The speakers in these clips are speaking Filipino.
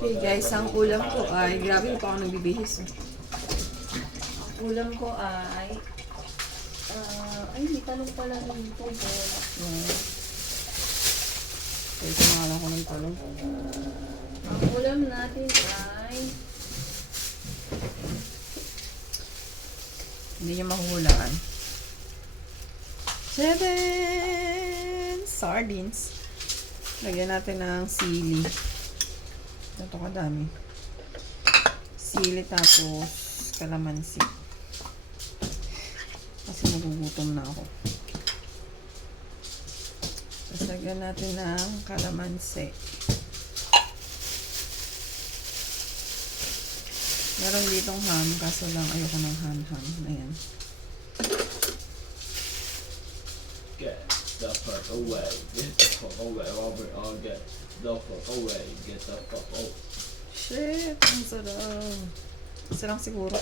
Okay guys, ang ulam ko ay, grabe pa ako nagbibihis. Ang ulam ko ay, ay may talong pala dito. Ito nga lang ko ng talong. Ang ulam natin ay, hindi niya mahuhulaan. 7 sardines. Lagyan natin ng sili. Ito kadami. Sili tapos kalamansi. Kasi nagugutom na ako. Tapos lagyan natin ng kalamansi. Meron ditong ham. Kaso lang ayoko ng ham-ham. Ayan. Get the fuck away. Get the fuck away. Robert, get the fuck away. Get the fuck away. Shit, ang sarap. Isa lang siguro.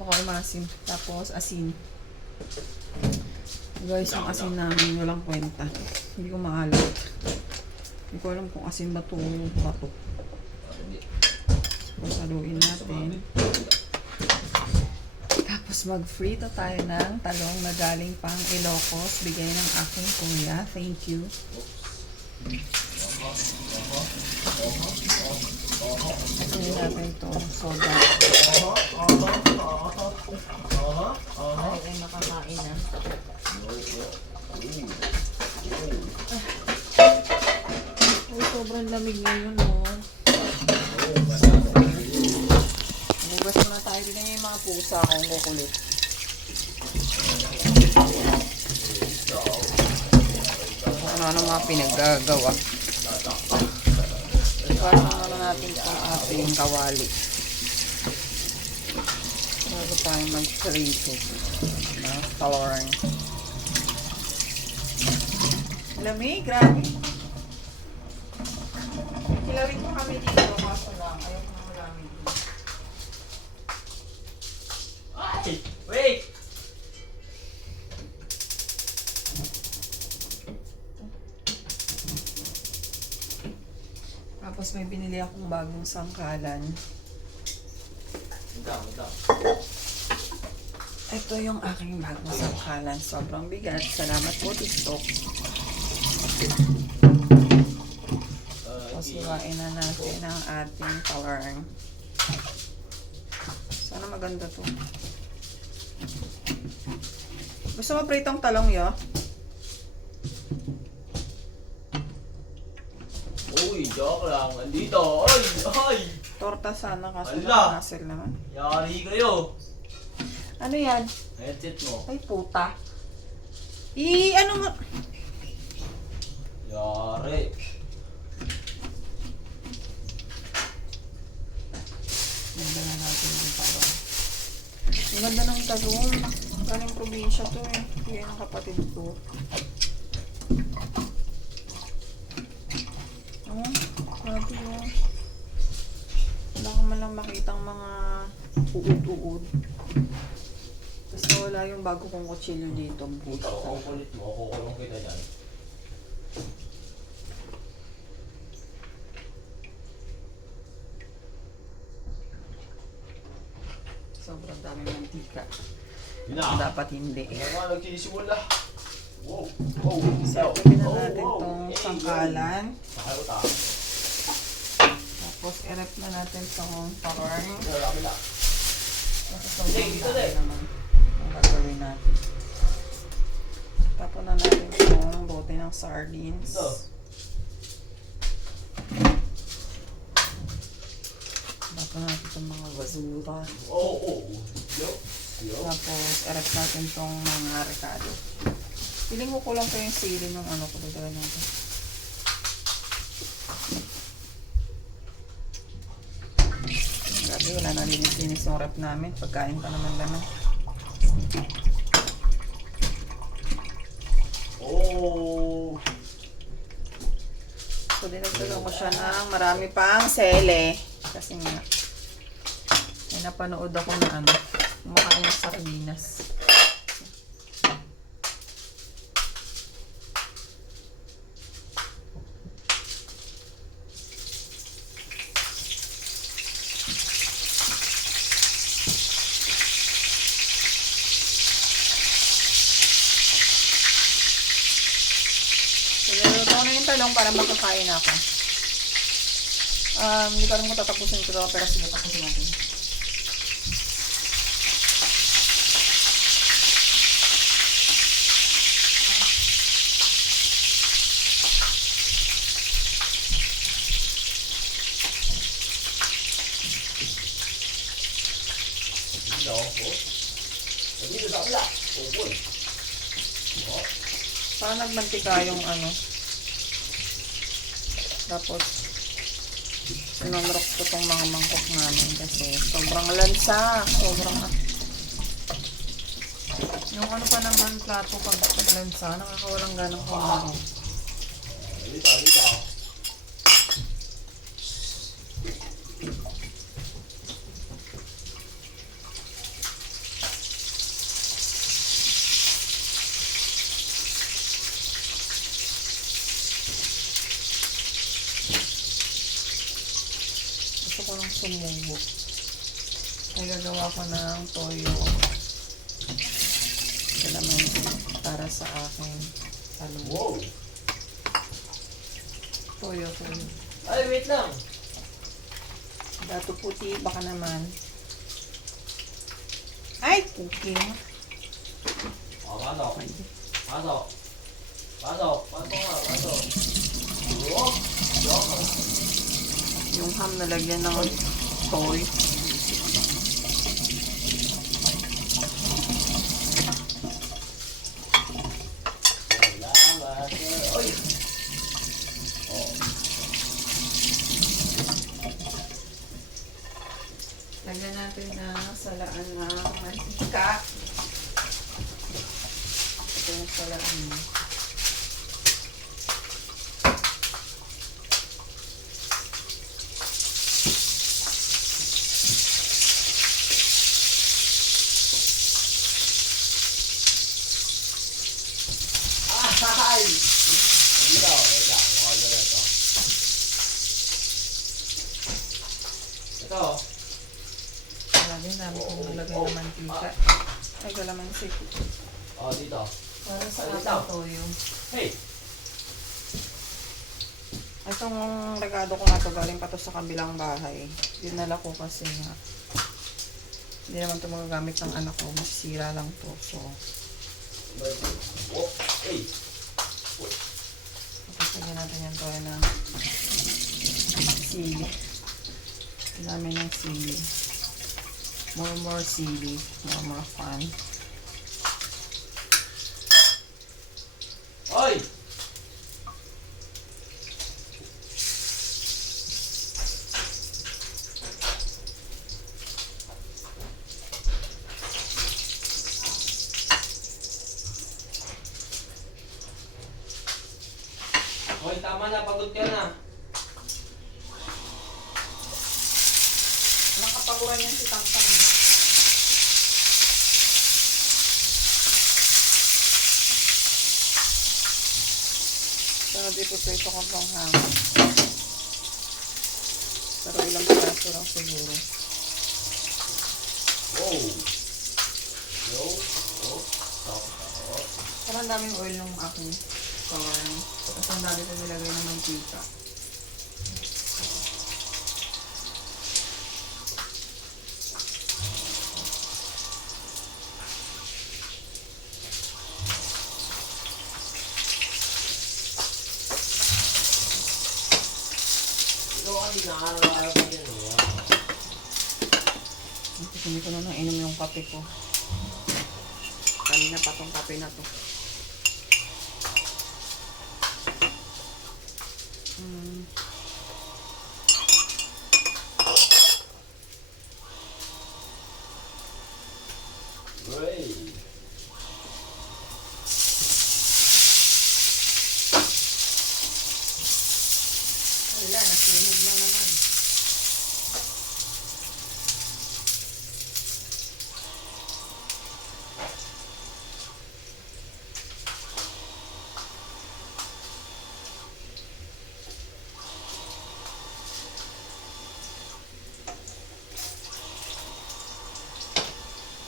Baka umasim. Tapos asin. Guys, ang asin namin walang kwenta. Hindi ko maalat. Hindi ko alam kung asin ba ito o bato. Tapos haluin natin. Tapos mag-frito tayo ng talong na galing pang Ilocos. Bigay ng aking kuya. Thank you. Ito natin itong soda. Ay, makakain na. Uy, sobrang lamig ngayon, no? Bugas na tayo din yung mga pusa akong kukulit. Ano mga pinaggagawa. Iwasan muna natin itong ating kawali. Bago tayo mag-prito. Coloring. Lamig, grabe. Kilawin ko kami dito. Kaso lang, ayoko na malamig. Ay! Wait! Tapos may binili akong bagong sangkalan. Ito yung aking bagong sangkalan. Sobrang bigat. Salamat po, TikTok. Tapos iwain na natin ang ating coloring. Sana maganda to. Gusto mo pritong talong yo? Uy, joke lang. Andito. Ay! Ay! Torta sana kasi Ala! hassle naman. Yari kayo. Ano yan? Headset mo. Ay, puta. Ano mo? Yari. Ganda na natin yung talong. Ang ganda ng talong. Galing probinsya to eh. Yan ang kapatid ko. Grabe yun. Wala ka man lang makitang mga uod-uod. Tapos wala yung bago kong kutsilyo dito. Ikaw, ang kulit mo. Kukulong kita dyan. Sobrang daming mantika. Yun na. Dapat hindi. Ano nga, nagsisimula. Wow. Wow. So, ipin na natin itong sangkalan. Nakarot ah. Tapos, i-rep na natin itong coloring. Marami na. Kasi sobrang dami naman ang gagawin natin. Tapon na natin itong bote ng sardines. Ito. Tapon natin itong mga basura. Oo. Yo. Tapos, i-rep natin itong mga recado. Piling ko kulang pa yung sili ng ano ko. Dagdagan natin. Grabe, wala na linis-linis yung rep namin. Pagkain pa naman naman. Oh. So, dinagdagan ko siya ng marami pang sele. Kasi nga, may napanood ako na ano, kumakain ng sardinas. lang para makakain ako. Hindi ko alam kung tatapusin ito pero sige, tapusin natin. Parang nagmantika yung ano. Tapos, sinonrok ko tong mga mangkok namin kasi sobrang lansa. Sobrang yung ano pa naman plato pag lansa, nakakawalang ganang kumain. Dito. Gusto ko ng sumubo. Ay gagawa ko ng toyo. Kalamansi para sa akin. Ano? Wow! Toyo. Ay, wait lang! Dato puti, baka naman. Ay, cooking. Oh, pasok! Pasok nga! Oh! Yung ham nalagyan ng toy. Oy! Lagyan natin ng salaan ng mantika. Ito yung salaan mo. Ay! Dito, wait lang. Ito. Ito. Lagyan namin kung nalagay ng mantika. Ay, kalamansi. Oh, dito. Para sa Dito. ating toyo. Hey! Itong regado ko na to galing pa to sa kabilang bahay. Dinala ko kasi nga. Hindi naman ito magagamit ng anak ko. Masira lang to. So, Oh, hey! Tapos natin yung toyo ng sili. Dami ng sili. More sili. More fun. Oy! Hoy, tama na, pagod ka na. Nakapaguran yan si Tangtang. Sabi ko ito ko pang hangin. Pero ilang piraso lang siguro. Wow! Yo! Oh! Stop. Pero ang daming oil ng aking corn. Tapos ang dami ko nilagay ng mantika. Ikaw kasi nakaraw ka dyan. Tapos hindi ko na nainom yung kape ko. Kanina pa tong kape na to. Hey! Wala, nasinog na naman.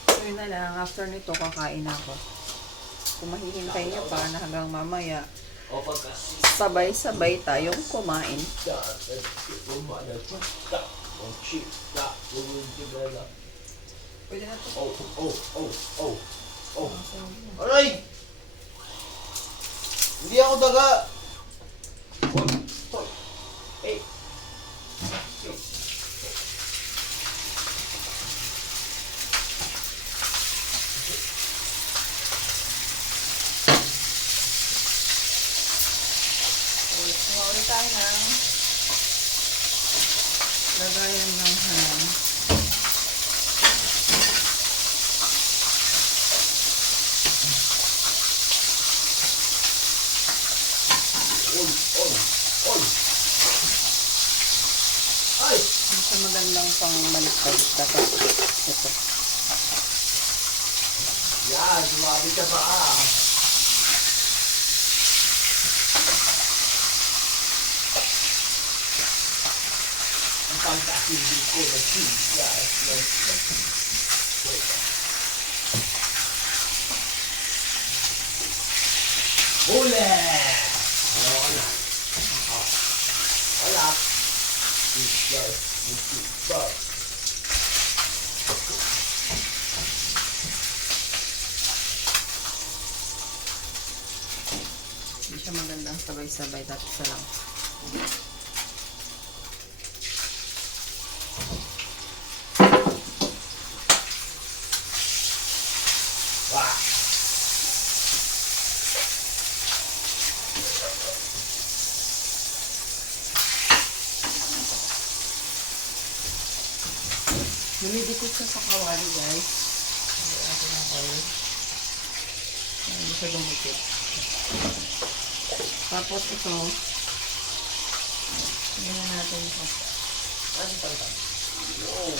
So yun na lang, after nito kakain ako. Kung mahihintay niyo pa na hanggang mamaya, O pagkasi. Sabay-sabay tayong kumain. Pwede na to. Aray! Hindi ako daga! Hey! Kuha ulit tayo ng lagayan ng ham. Oy! Ay! Ang sa magandang pang baliktad. Dapat ito. Yan! Sumabit ka pa Ang pagkasindi ko na cheese. Yes. Huli! Ano ka na? Wala. Cheese. Hindi siya magandang sabay-sabay. Dapat isa lang. Wah! Lumidikot siya sa kawali, guys. Hindi siya dumikit. Tapos ito, tingnan natin ito. Ano pala? No.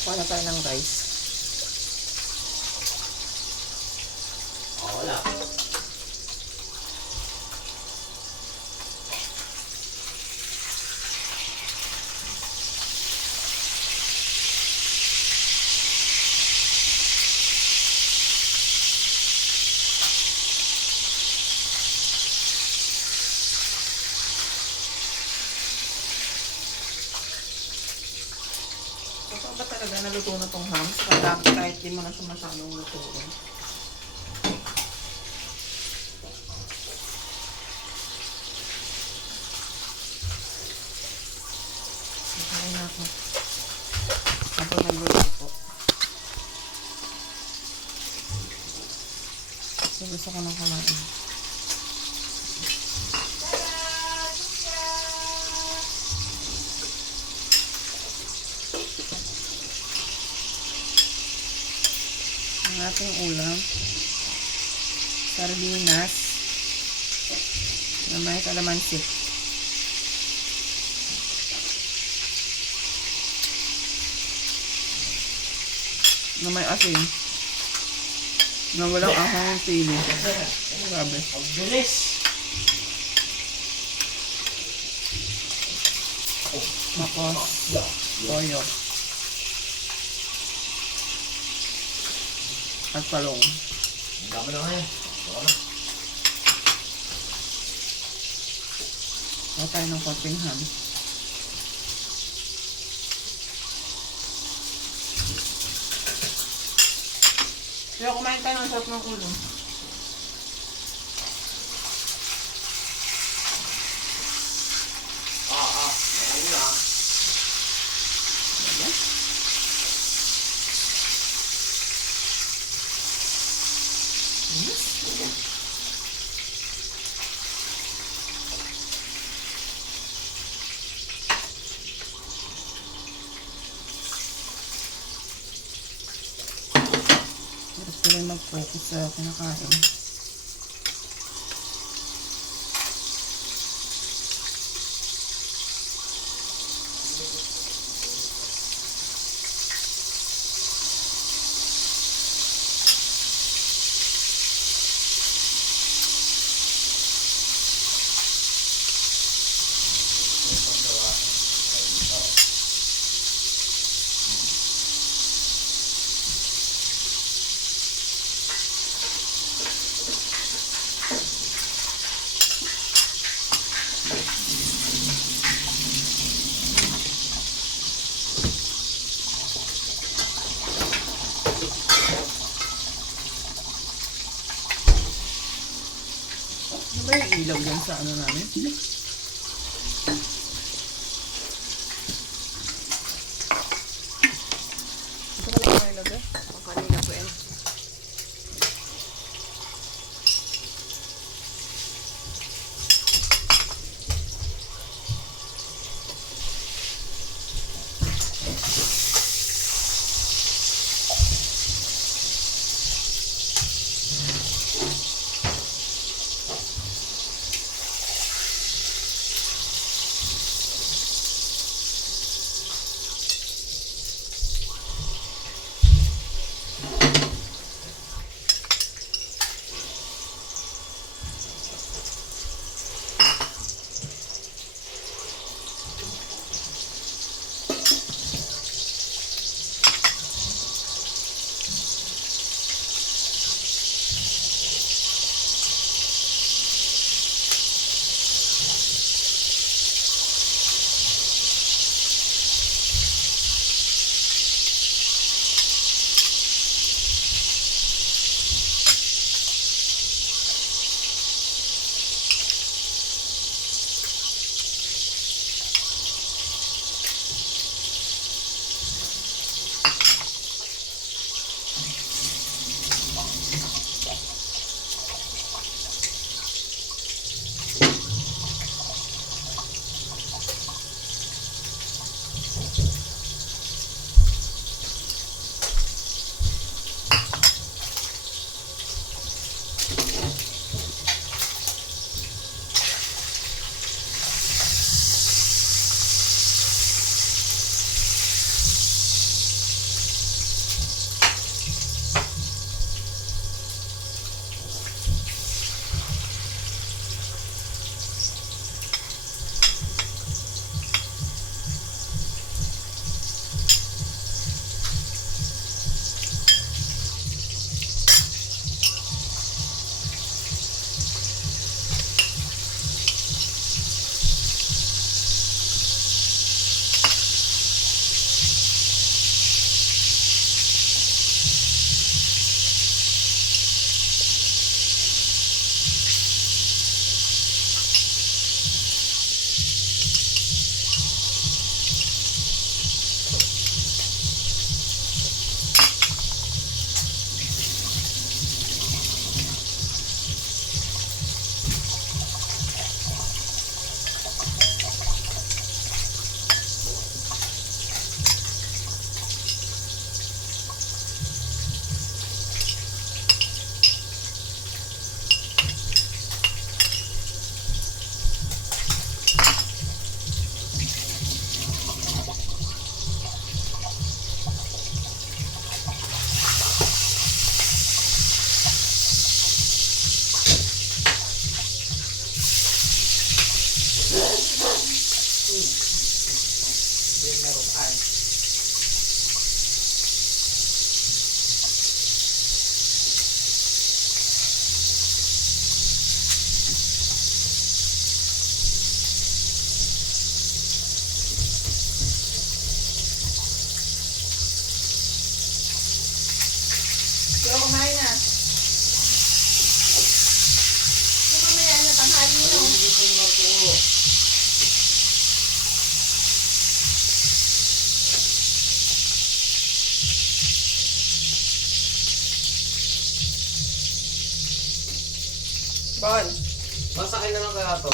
Kuha na tayo ng rice. Wala. Ito ba talaga naluto na tong ham? Kaya kahit di mo na siya masyadong lutuin. Nakain na ako. Ako nagluluto. So, gusto ko nang kumain. Ang ating ulam, sardinas na may kalamansi. Na may asin. Na walang ahang sili. Grabe. Ang bilis! Tapos, toyo. At palong. Ang dami na ngayon. Baka na. Huwag tayo ng konting ham. Kaya kumain tayo ng sarap ng ulam. Ano na? Ayan. Hirap ko rin mag-focus sa kinakain. ilaw yan sa ano namin. Ito ka lang may labi. Ang kanina ko yan. So, kumain na. Yung mamaya na tanghali no. Bon. Masakin na lang kaya to.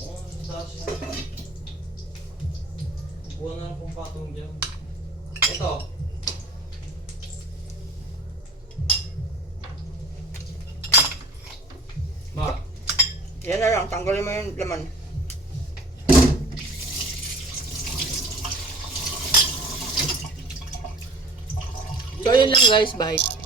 Oo, nasa siya. Buwan na lang kung patong dyan. Ito. Ma. Yan na lang. Tanggalin mo yung laman. So, yun lang guys. Bye.